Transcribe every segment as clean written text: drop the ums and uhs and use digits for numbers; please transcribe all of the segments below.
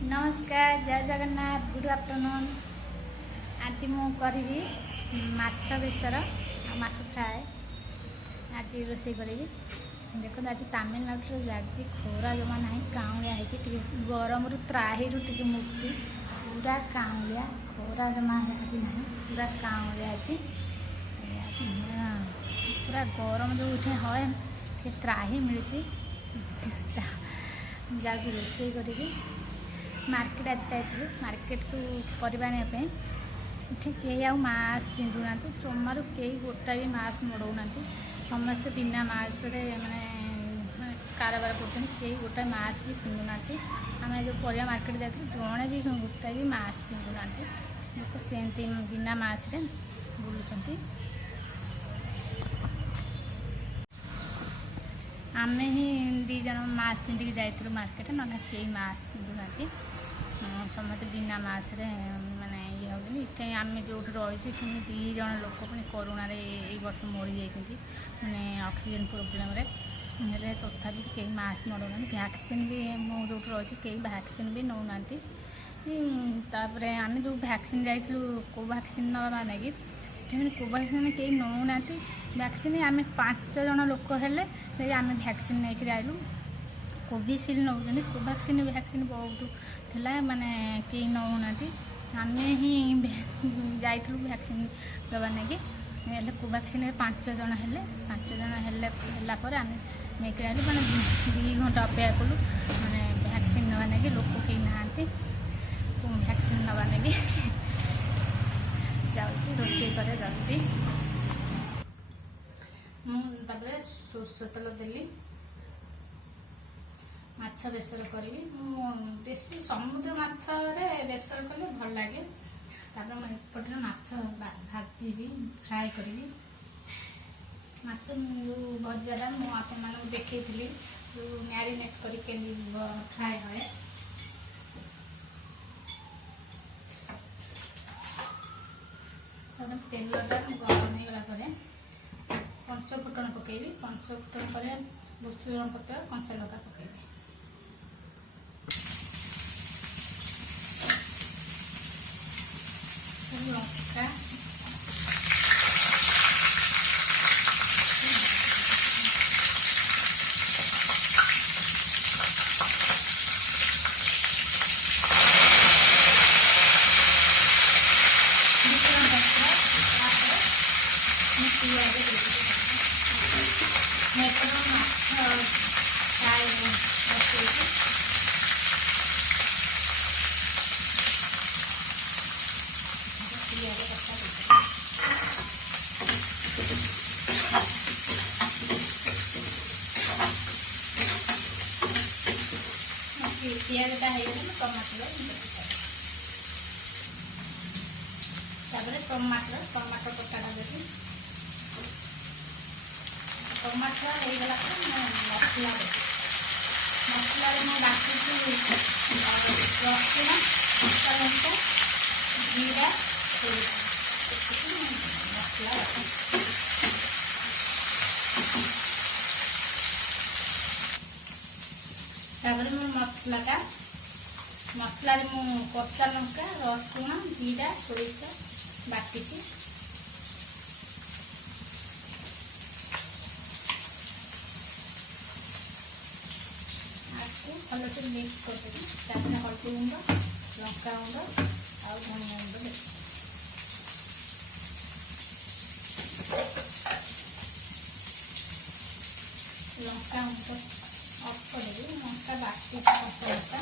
नमस्कार जय Jagannath good afternoon. आज मु करी माछ बेसर माछ फ्राए आज रोषे करी। देखो आज तमिलनाडु जाती खोरा जमा ना काउलिया है गरम रु त्राही मुक्ति पूरा काउलिया खोरा जमा आज ना पूरा काउलिया अच्छी पूरा गरम जो उठे हे त्राही मिली जाऊँगी रोषे करी मार्केट आज जाइए मार्केट को परिवाने ठीक कई आस्क पिंधुना जमार कई गोटा भी मास्क मड़ौना समस्ते बिना मास्क माने कारोबार कर गोटा मास्क भी पिंधुना आम जो परिया मार्केट जाते जड़े भी गोटा भी मास्क पिंधुना लोक सेमती बिना मास्क बुलूँ। आमे ही दी जन मास्क पिंधिक जाइलु मार्केट ना कई मास्क पिंधुना समस्त बिना मास्क माने ये होते आम जो रही दी जन लोक पुणी करोना वर्ष मरी जाती मैंने ऑक्सीजन प्रोब्लेम रे तथापि कई मास्क मड़ौना वैक्सीन भी मुझे रही कई वैक्सीन भी नौना तापर आम जो वैक्सीन जाइलु कोवैक्सीन नवा लगी कोवैक्सीन कई नौना वैक्सीन आम 5 जन लोक हेले आम वैक्सीन नहीं आइलु कोविशील्ड नौ कोवैक्सीन वैक्सीन बहुत थिला माने कई नौना आम ही जाइलु वैक्सीन दबा नहीं कोवैक्सीन 5 जन हेले 5 जन हेल्ला आम नहीं आइलु मैंने 2 घंटा अपेक्षा कलु मैंने वैक्सीन नवा नहीं लोक कई ना वैक्सीन नवा नहीं जाऊँगी रोषे करे जाऊँगी मुझे सोर्ष तेल देली माछ बेसर करी बेसी समुद्र माछ बेसर कले भल लगे एपटे माछ भाजी फ्राए करी माछ भजाटा मुझे देखी जो मैरिनेट करी फ्राए है तेलटा गरम होगा पंचफुटन पकेबी पंचफुटन पर भुसुंग पत्र कंचा लगा पकेबी लंका पियाजटा हो टमाटर टमाटर पकाटा देती टमाटर होगला मसला देती मसला बाटी रसुण कच्चा लंका जीरा मसला तापर मसलाटा मसला कच्चा लंका रसुण जीरा सोरिष बाटी भल से मिक्स कर हल्दी गुंड लंका गुंड आ धनिया गुंड लंका गुंड अफ कर लंका बाटी कच्चा लंका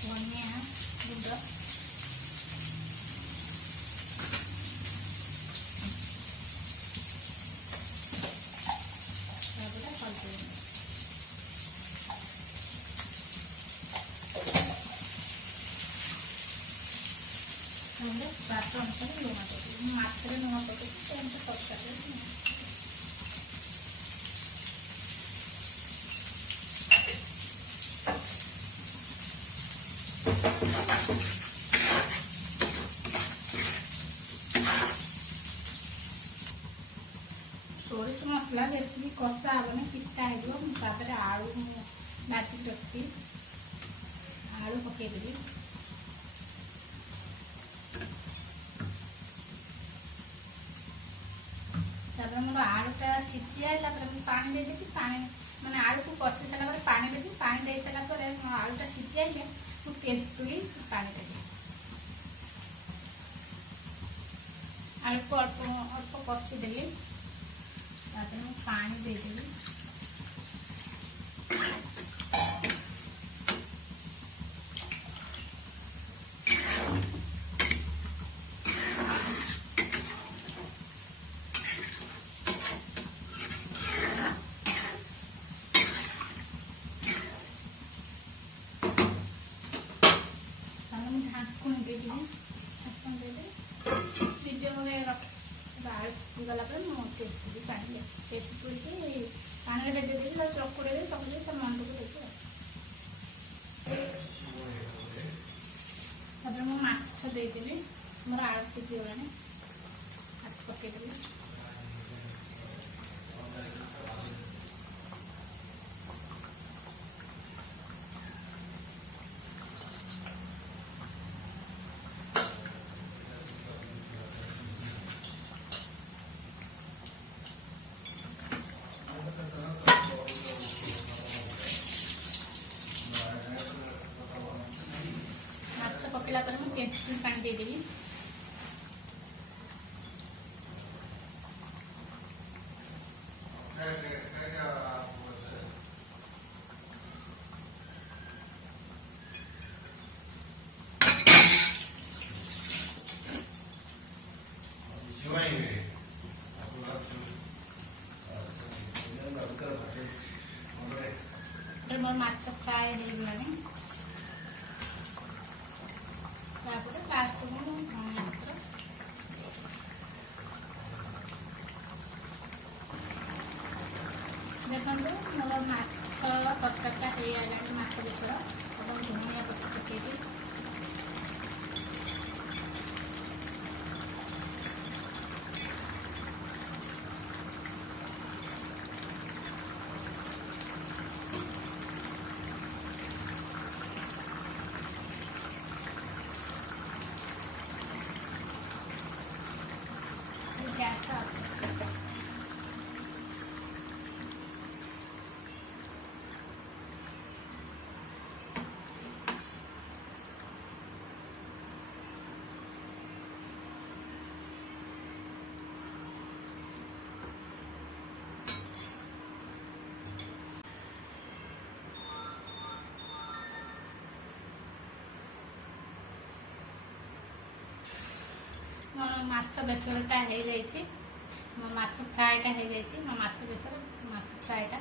धनिया गुंड स्वाद अनुसार लुण पकड़ माछरे लुण पकड़ तरकारी सोरिष मसला ବେଶୀ ବି କଷା ହେବନି, ପିତା ହେଇଯିବ। ମୁଁ ତାପରେ ଆଳୁ ବାଛିକି ରଖିବି, ଆଳୁ ପକେଇଦେବି। ତାପରେ ମୋର ଆଳୁଟା ସିଝି ଆସିଲା ପରେ ମୁଁ ପାଣି ଦେଇଦେବି। ପାଣି ମାନେ ଆଳୁକୁ କଷି ସାରିଲା ପରେ ପାଣି ଦେବି। ପାଣି ଦେଇ ସାରିଲା ପରେ ମୋ ଆଳୁଟା ସିଝି ଆସିଲେ ମୁଁ ତେନ୍ତୁଳି ପାଣି ଦେବି। ଆଳୁକୁ ଅଳ୍ପ ଅଳ୍ପ କଷିଦେଲି, ତାପରେ ମୁଁ ପାଣି ଦେଇଦେବି। ढाकुन देदेवी भिडियो रख आलू सीगला मुझे पानी तेतुड़ी पानी देदेवी चकुड़े चकुड़े तो मन को देखे मुझे मोर आलू सीझीगला माछ पकईदेवी। पकड़ा पर मुझे तेतुल पानी देदेवी। मोर माछ फ्राए हो गलानी लास्ट को देखो मोर माछ तरकारीटा हो गला माछ बेसर और धनिया पत्र पकईदी। गैस का माछ बेसरटा हो जाइए, मो माछ फ्राएटा हो जाइए। मो माछ बेसर माछ फ्राएटा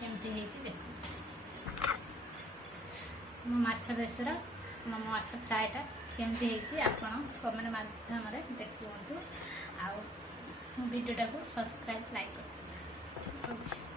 केमती देख मो माछ बेसर मो माछ फ्राएटा केमती आपन कमेंट माध्यम देखु। आ वीडियोटा को सब्सक्राइब लाइक कर।